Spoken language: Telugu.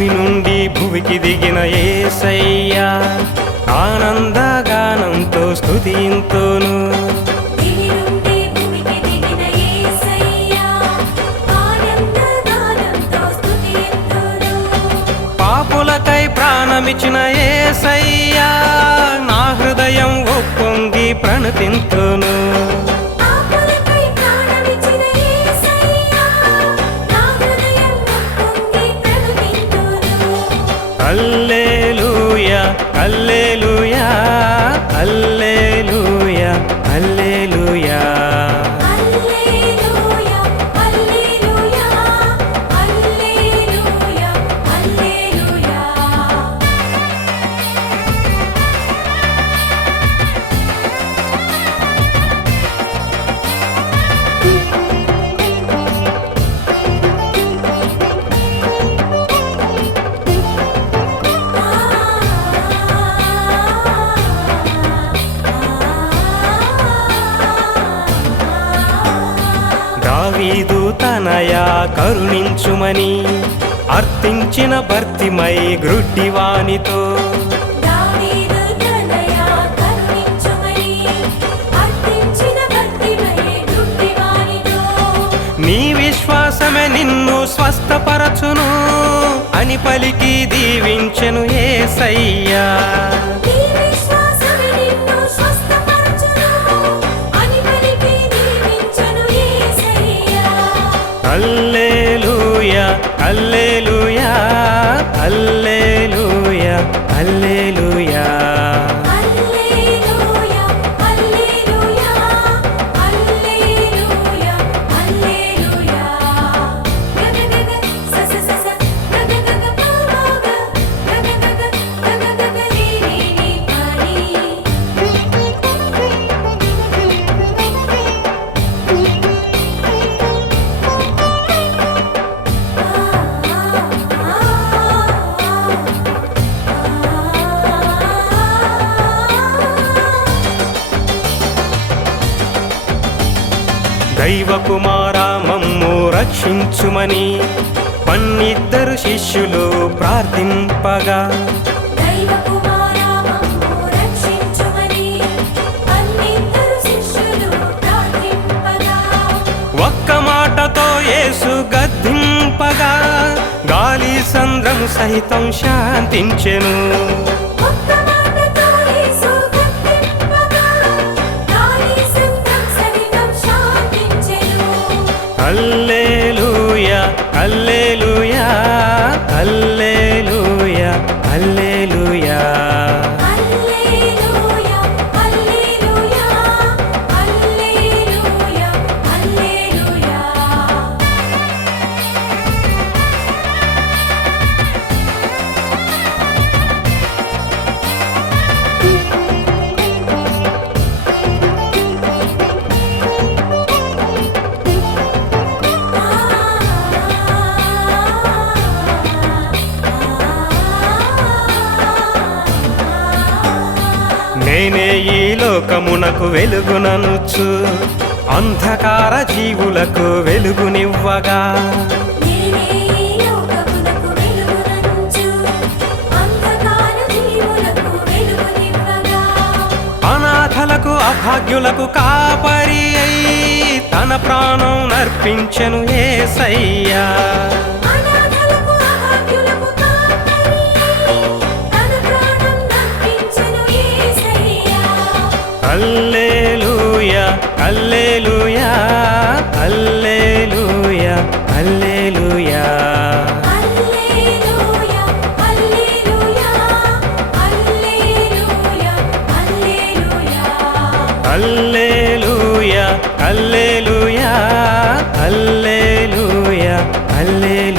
దివి నుండి భువికి దిగిన యేసయ్యా ఆనందగానంతో స్తుతింతును. పాపులకై ప్రాణమిచ్చిన యేసయ్యా నా హృదయం ఒప్పొంగి ప్రణతింతును. హల్లెలూయా హల్లెలూయా హల్లెలూయా హల్లెలూయా. దావీదు తనయా కరుణించుమని అర్థించిన భర్తిమై గ్రుడ్డివానితో నీ విశ్వాసమే నిన్ను స్వస్థపరచును అని పలికి దీవించెను యేసయ్యా. హల్లెలూయా హల్లెలూయా హల్లెలూయా హల్లెలూయా. దైవ కుమారా మమ్ము రక్షించుమని పన్నిద్దరు శిష్యులు ప్రార్థింపగా ఒక్క మాటతో యేసు గద్దింపగా గాలి సంద్రం సహితం శాంతించెను. హల్లెలూయా హల్లెలూయా హల్లెలూయా హల్లెలూయా. నేనే ఈ లోకమునకు వెలుగుననుచు అంధకార జీవులకు వెలుగునివ్వగా అనాథలకు అభాగ్యులకు కాపరి అయి తన ప్రాణం నర్పించెను యేసయ్యా. హల్లెలూయా హల్లెలూయా హల్లెలూయా హల్లెలూయా. హల్లెలూయా హల్లెలూయా హల్లెలూయా హల్లెలూయా.